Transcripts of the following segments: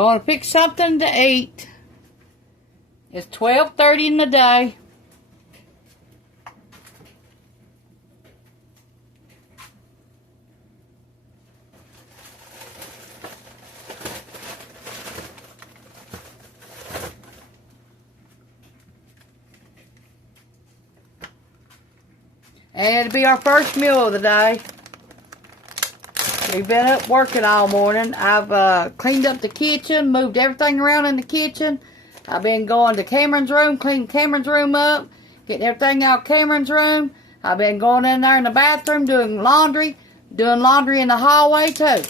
Going to pick something to eat. It's 12:30 in the day. And it'll be our first meal of the day. We've been up working all morning. I've cleaned up the kitchen, moved everything around in the kitchen. I've been going to Cameron's room, cleaning Cameron's room up, getting everything out of Cameron's room. I've been going in there in the bathroom, doing laundry in the hallway too.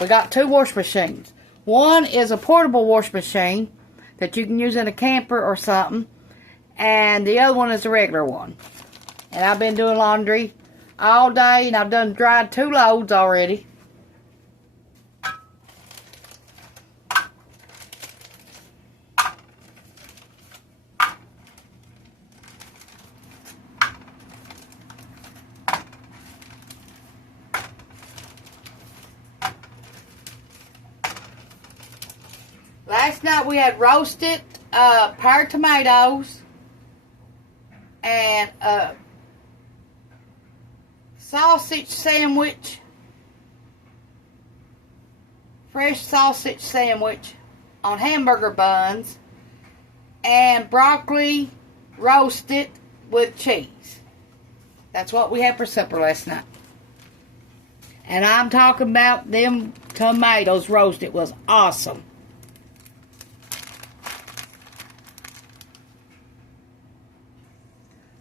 We got 2 wash machines. One is a portable wash machine that you can use in a camper or something. And the other one is a regular one. And I've been doing laundry all day, and I've done dried 2 loads already. Last night we had roasted pear tomatoes and sausage sandwich, fresh sausage sandwich on hamburger buns, and broccoli roasted with cheese. That's what we had for supper last night. And I'm talking about them tomatoes roasted. Was awesome.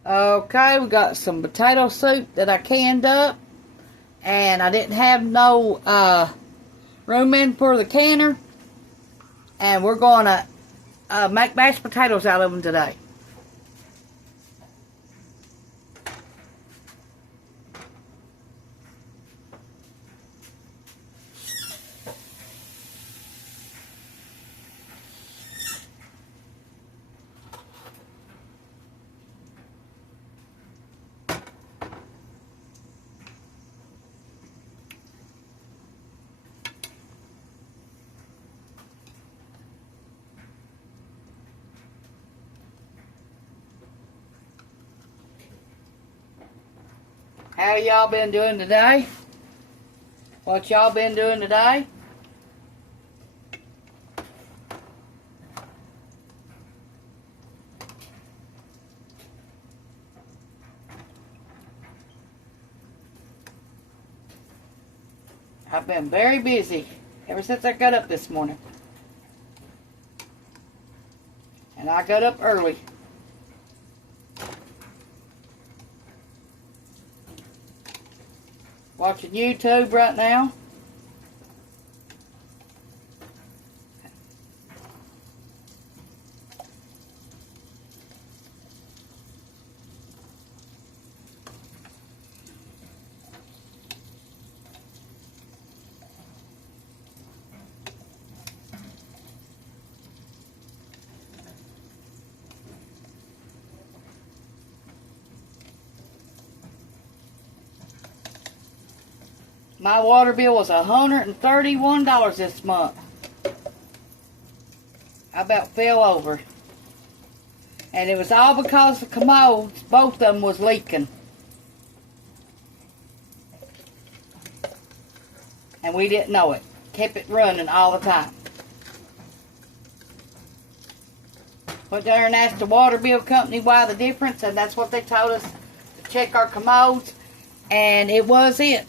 Okay, we got some potato soup that I canned up. And I didn't have no room in for the canner. And we're going to make mashed potatoes out of them today. How y'all been doing today? What y'all been doing today? I've been very busy ever since I got up this morning. And I got up early. Watching YouTube right now. My water bill was $131 this month. I about fell over. And it was all because the commodes, both of them was leaking. And we didn't know it. Kept it running all the time. Went there and asked the water bill company why the difference, and that's what they told us, to check our commodes, and it was it.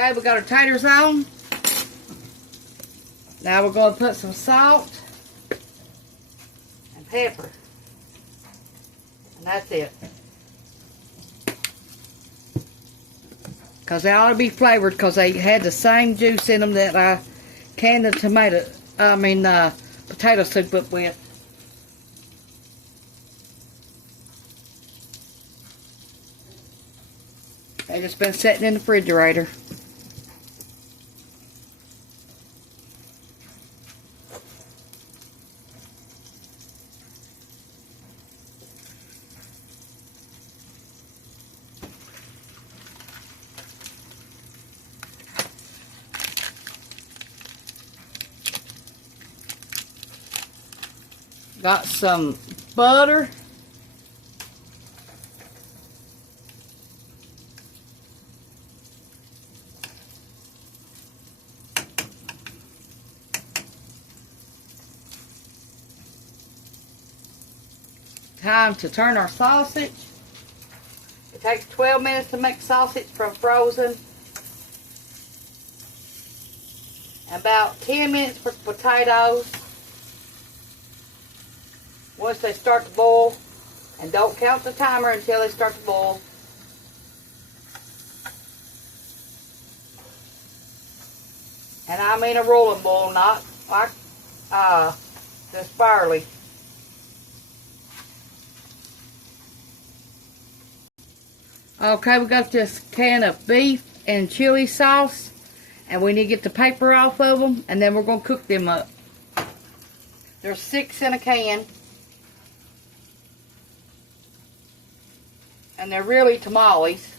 Okay, we got our taters on. Now we're going to put some salt and pepper. And that's it. Because they ought to be flavored because they had the same juice in them that I canned the potato soup up with. They just been sitting in the refrigerator. Got some butter. Time to turn our sausage. It takes 12 minutes to make sausage from frozen. About 10 minutes for potatoes. Once they start to boil, and don't count the timer until they start to boil. And I mean a rolling boil, not like just barley. Okay, we got this can of beef and chili sauce, and we need to get the paper off of them, and then we're going to cook them up. There's 6 in a can. And they're really tamales,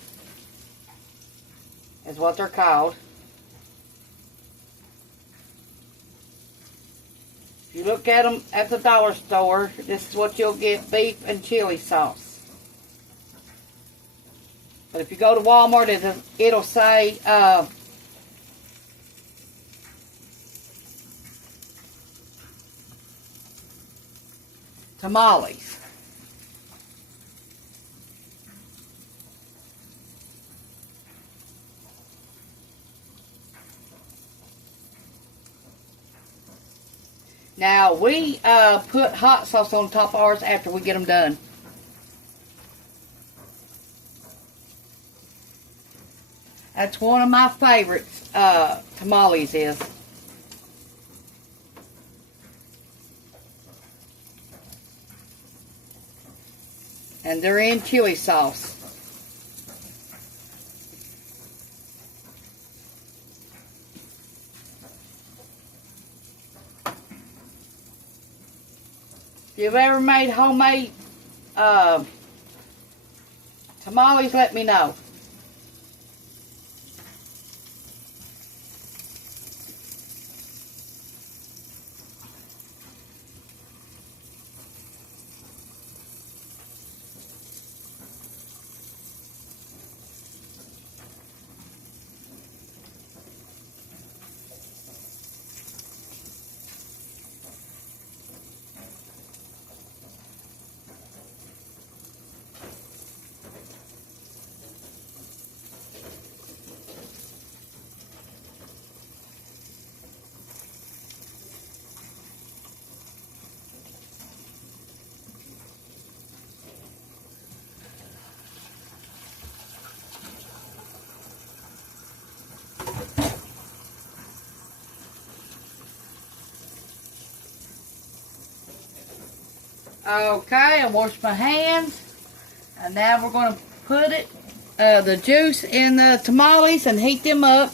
is what they're called. If you look at them at the dollar store, this is what you'll get, beef and chili sauce. But if you go to Walmart, it'll say tamales. Now, we put hot sauce on top of ours after we get them done. That's one of my favorites, tamales is. And they're in chili sauce. If you've ever made homemade tamales, let me know. Okay, I washed my hands, and now we're going to put the juice in the tamales and heat them up.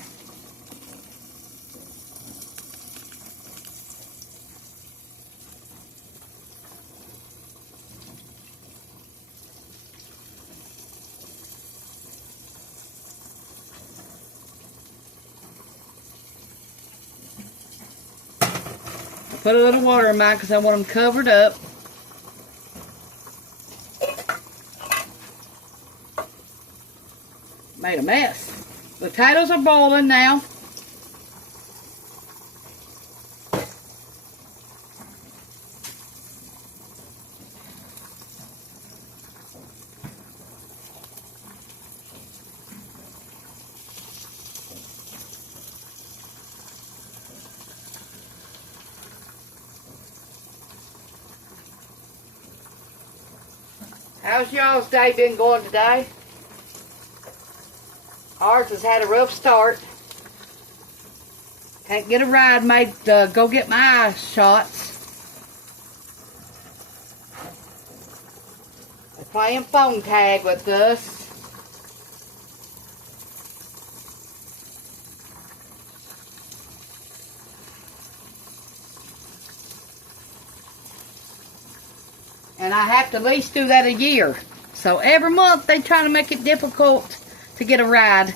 I put a little water in mine because I want them covered up. Made a mess. Potatoes are boiling now. How's y'all's day been going today? Ours has had a rough start. Can't get a ride made to go get my eye shots. They're playing phone tag with us. And I have to at least do that a year. So every month they try to make it difficult to get a ride.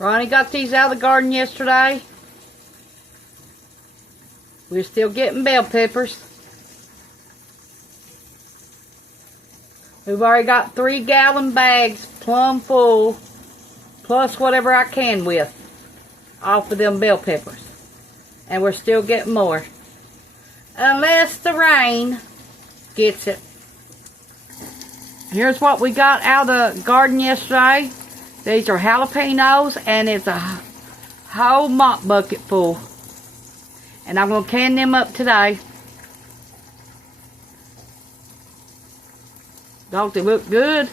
Ronnie got these out of the garden yesterday. We're still getting bell peppers. We've already got 3-gallon bags plumb full, plus whatever I can with, off of them bell peppers. And we're still getting more. Unless the rain gets it. Here's what we got out of the garden yesterday. These are jalapenos, and it's a whole mop bucket full. And I'm going to can them up today. Don't they look good?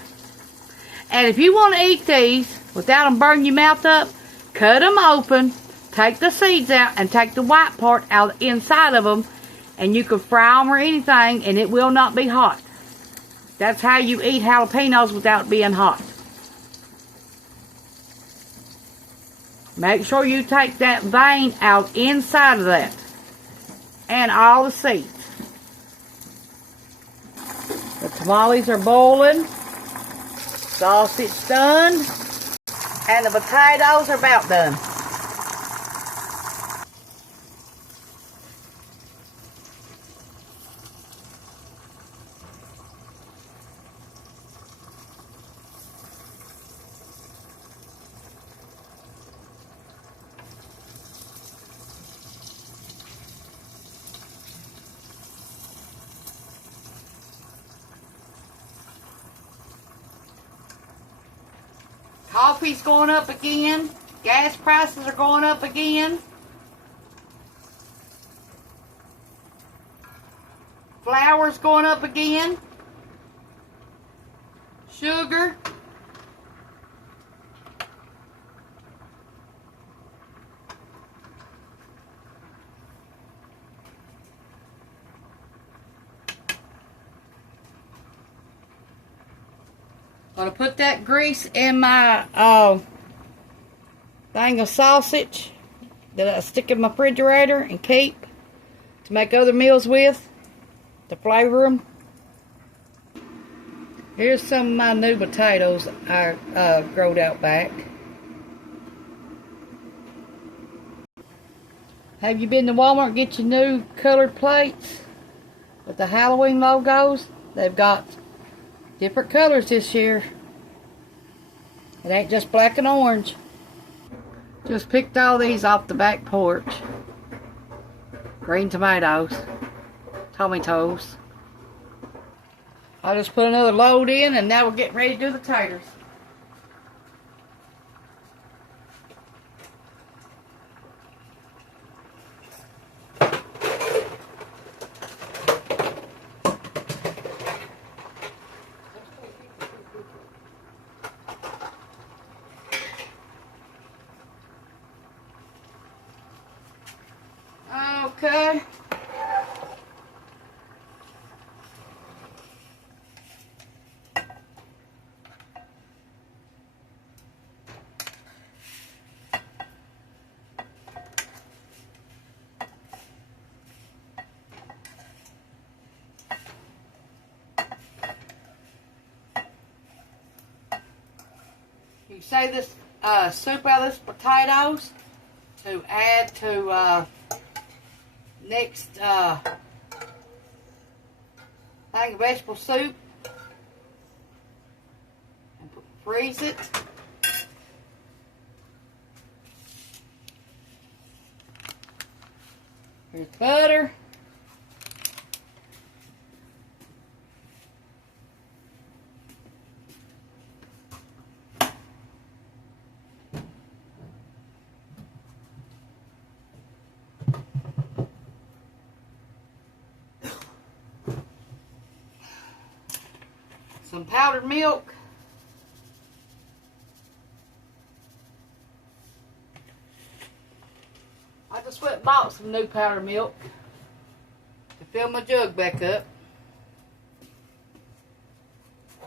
And if you want to eat these without them burning your mouth up, cut them open, take the seeds out, and take the white part out inside of them, and you can fry them or anything, and it will not be hot. That's how you eat jalapenos without being hot. Make sure you take that vein out inside of that, and all the seeds. The tamales are boiling, sausage done, and the potatoes are about done. Coffee's going up again. Gas prices are going up again. Flour's going up again. Sugar. Gonna put that grease in my thing of sausage that I stick in my refrigerator and keep to make other meals with, to flavor them. Here's some of my new potatoes I growed out back. Have you been to Walmart and get your new colored plates with the Halloween logos? They've got different colors this year. It ain't just black and orange. Just picked all these off the back porch. Green tomatoes. Tomatoes. I just put another load in, and now we're getting ready to do the taters. Okay. You say this soup out of this potatoes to add to next thing of vegetable soup, and freeze it. Here's butter. Some powdered milk. I just went and bought some new powdered milk to fill my jug back up.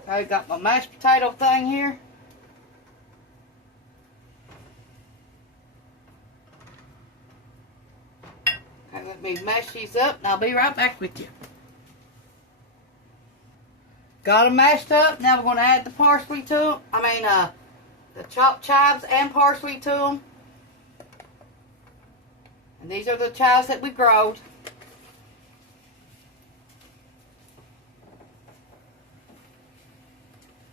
I got my mashed potato thing here. Okay, let me mash these up and I'll be right back with you. Got them mashed up. Now we're going to add the parsley to them. The chopped chives and parsley to them. And these are the chives that we growed.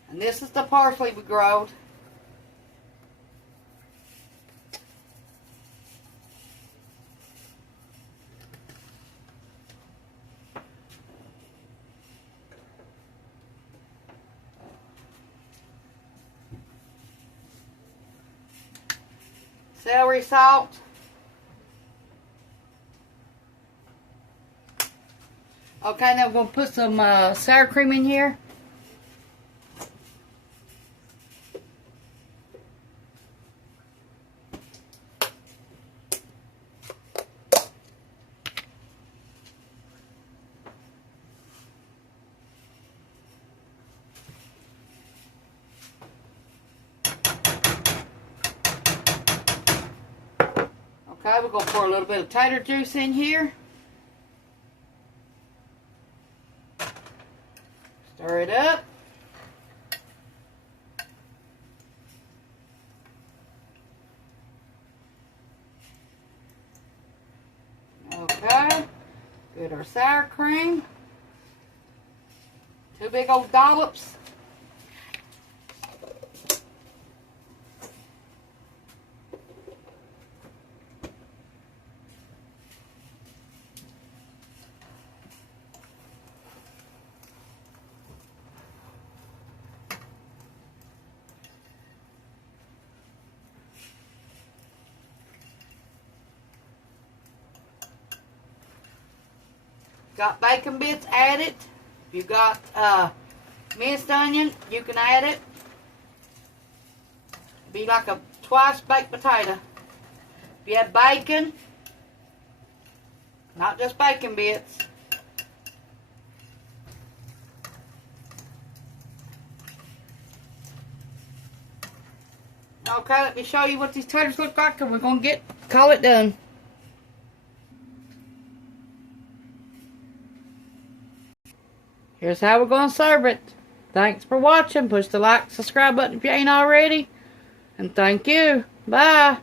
And this is the parsley we growed. Celery salt. Okay, now we're going to put some sour cream in here. Okay, we're going to pour a little bit of tater juice in here. Stir it up. Okay, get our sour cream. 2 big old dollops. Got bacon bits, add it. If you got minced onion, you can add it. Be like a twice baked potato. If you have bacon, not just bacon bits. Okay, let me show you what these taters look like and we're going to call it done. Here's how we're going to serve it. Thanks for watching. Push the like, subscribe button if you ain't already. And thank you. Bye.